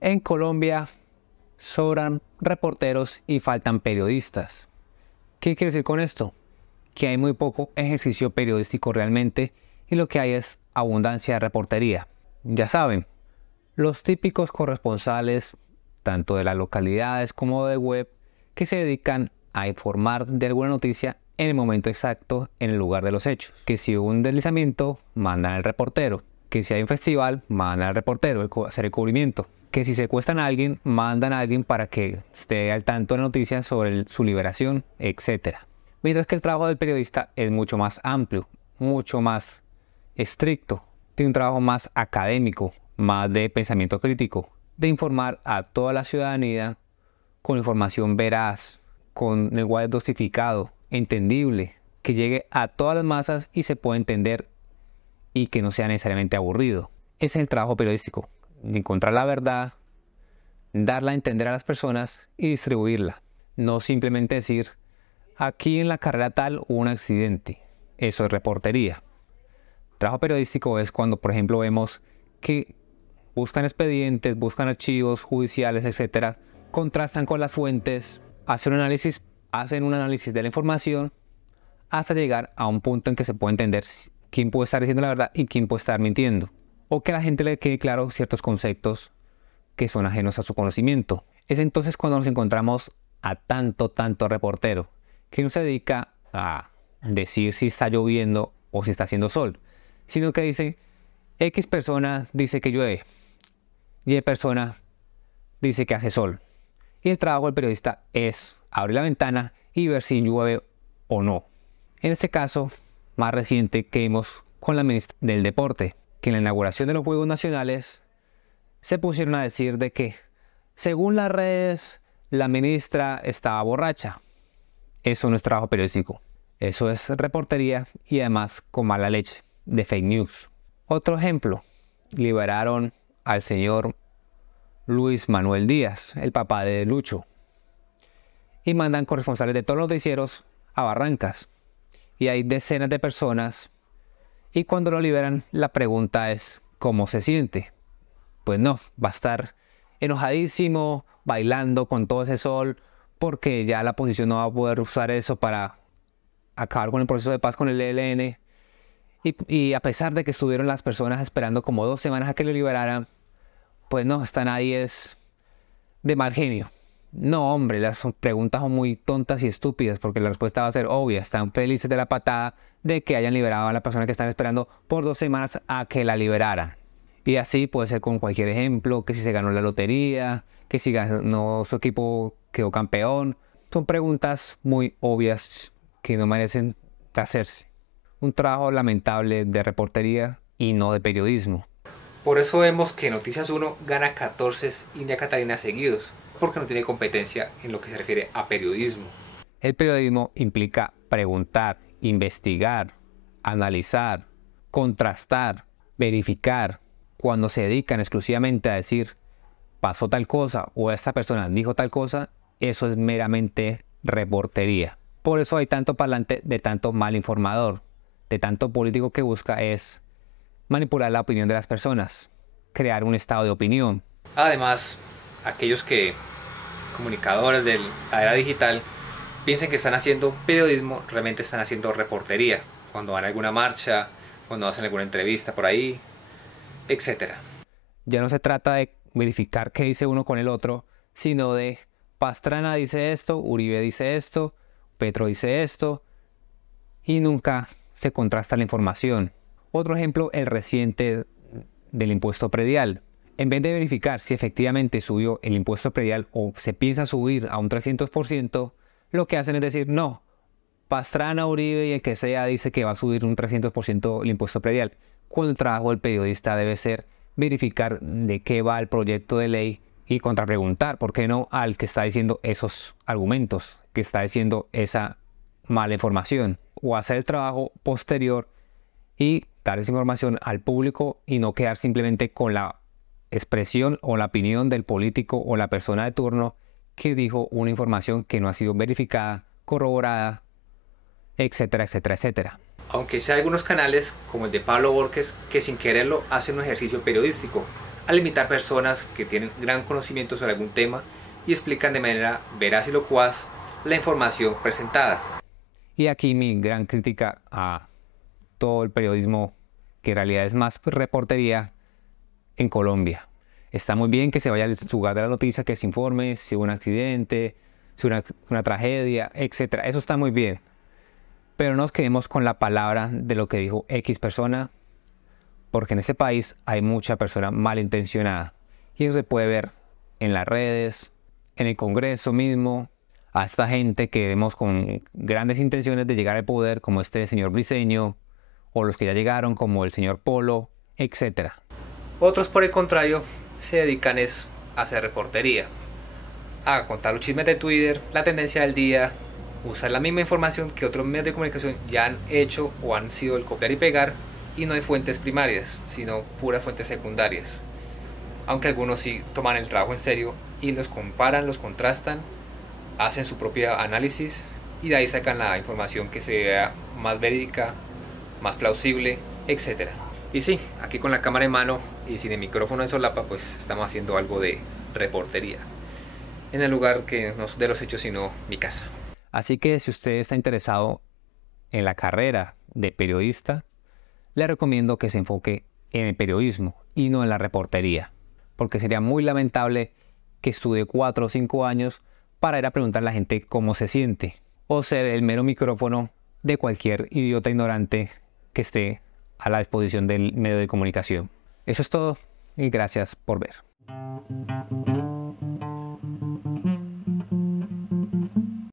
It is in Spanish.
En Colombia sobran reporteros y faltan periodistas. ¿Qué quiero decir con esto? Que hay muy poco ejercicio periodístico realmente y lo que hay es abundancia de reportería. Ya saben, los típicos corresponsales, tanto de las localidades como de web, que se dedican a informar de alguna noticia en el momento exacto, en el lugar de los hechos. Que si hubo un deslizamiento, mandan al reportero. Que si hay un festival, mandan al reportero a hacer el cubrimiento. Que si secuestran a alguien, mandan a alguien para que esté al tanto de la noticia sobre su liberación, etc. Mientras que el trabajo del periodista es mucho más amplio, mucho más estricto. Tiene un trabajo más académico, más de pensamiento crítico, de informar a toda la ciudadanía con información veraz, con lenguaje dosificado, entendible, que llegue a todas las masas y se pueda entender y que no sea necesariamente aburrido. Ese es el trabajo periodístico, de encontrar la verdad, darla a entender a las personas y distribuirla. No simplemente decir, aquí en la carrera tal hubo un accidente. Eso es reportería. Trabajo periodístico es cuando, por ejemplo, vemos que buscan expedientes, buscan archivos judiciales, etcétera, contrastan con las fuentes, hacen un análisis de la información hasta llegar a un punto en que se puede entender quién puede estar diciendo la verdad y quién puede estar mintiendo. O que a la gente le quede claro ciertos conceptos que son ajenos a su conocimiento. Es entonces cuando nos encontramos a tanto reportero que no se dedica a decir si está lloviendo o si está haciendo sol, sino que dice, X persona dice que llueve, Y persona dice que hace sol. Y el trabajo del periodista es abrir la ventana y ver si llueve o no. En este caso, más reciente que vimos con la ministra del Deporte, que en la inauguración de los Juegos Nacionales se pusieron a decir de que, según las redes, la ministra estaba borracha. Eso no es trabajo periodístico. Eso es reportería y además con mala leche, de fake news. Otro ejemplo, liberaron al señor Luis Manuel Díaz, el papá de Lucho, y mandan corresponsales de todos los noticieros a Barrancas. Y hay decenas de personas y cuando lo liberan la pregunta es ¿cómo se siente? Pues no, va a estar enojadísimo, bailando con todo ese sol, porque ya la oposición no va a poder usar eso para acabar con el proceso de paz con el ELN. Y a pesar de que estuvieron las personas esperando como 2 semanas a que lo liberaran, pues no, están ahí es de mal genio. No, hombre, las preguntas son muy tontas y estúpidas porque la respuesta va a ser obvia. Están felices de la patada de que hayan liberado a la persona que están esperando por 2 semanas a que la liberaran. Y así puede ser con cualquier ejemplo, que si se ganó la lotería, que si ganó su equipo quedó campeón. Son preguntas muy obvias que no merecen hacerse. Un trabajo lamentable de reportería y no de periodismo. Por eso vemos que Noticias 1 gana 14 India Catalina seguidos, porque no tiene competencia en lo que se refiere a periodismo. El periodismo implica preguntar, investigar, analizar, contrastar, verificar. Cuando se dedican exclusivamente a decir pasó tal cosa o esta persona dijo tal cosa, eso es meramente reportería. Por eso hay tanto parlante de tanto mal informador, de tanto político que busca es manipular la opinión de las personas, crear un estado de opinión. Además, aquellos comunicadores de la era digital, piensan que están haciendo periodismo, realmente están haciendo reportería. Cuando van a alguna marcha, cuando hacen alguna entrevista por ahí, etc. Ya no se trata de verificar qué dice uno con el otro, sino de Pastrana dice esto, Uribe dice esto, Petro dice esto, y nunca se contrasta la información. Otro ejemplo, el reciente del impuesto predial. En vez de verificar si efectivamente subió el impuesto predial o se piensa subir a un 300%, lo que hacen es decir, no, Pastrana, Uribe y el que sea dice que va a subir un 300% el impuesto predial. Cuando el trabajo del periodista debe ser verificar de qué va el proyecto de ley y contrapreguntar, ¿por qué no?, al que está diciendo esos argumentos, que está diciendo esa mala información, o hacer el trabajo posterior y dar esa información al público y no quedar simplemente con la expresión o la opinión del político o la persona de turno que dijo una información que no ha sido verificada, corroborada, etcétera, etcétera, etcétera. Aunque sea algunos canales, como el de Pablo Borges, que sin quererlo hacen un ejercicio periodístico, al invitar personas que tienen gran conocimiento sobre algún tema y explican de manera veraz y locuaz la información presentada. Y aquí mi gran crítica a todo el periodismo, que en realidad es más reportería en Colombia. Está muy bien que se vaya al lugar de la noticia, que se informe si hubo un accidente, si hubo una tragedia, etc. Eso está muy bien. Pero no nos quedemos con la palabra de lo que dijo X persona, porque en este país hay mucha persona malintencionada. Y eso se puede ver en las redes, en el Congreso mismo, a esta gente que vemos con grandes intenciones de llegar al poder, como este señor Briceño, o los que ya llegaron, como el señor Polo, etc. Otros, por el contrario, se dedican a hacer reportería, a contar los chismes de Twitter, la tendencia del día, usar la misma información que otros medios de comunicación ya han hecho o han sido el copiar y pegar, y no hay fuentes primarias, sino puras fuentes secundarias. Aunque algunos sí toman el trabajo en serio y los comparan, los contrastan, hacen su propio análisis y de ahí sacan la información que se vea más verídica, más plausible, etc. Y sí, aquí con la cámara en mano y sin el micrófono en solapa, pues estamos haciendo algo de reportería en el lugar que no es de los hechos, sino mi casa. Así que si usted está interesado en la carrera de periodista, le recomiendo que se enfoque en el periodismo y no en la reportería, porque sería muy lamentable que estudie 4 o 5 años para ir a preguntar a la gente cómo se siente, o ser el mero micrófono de cualquier idiota ignorante que esté a la disposición del medio de comunicación. Eso es todo y gracias por ver.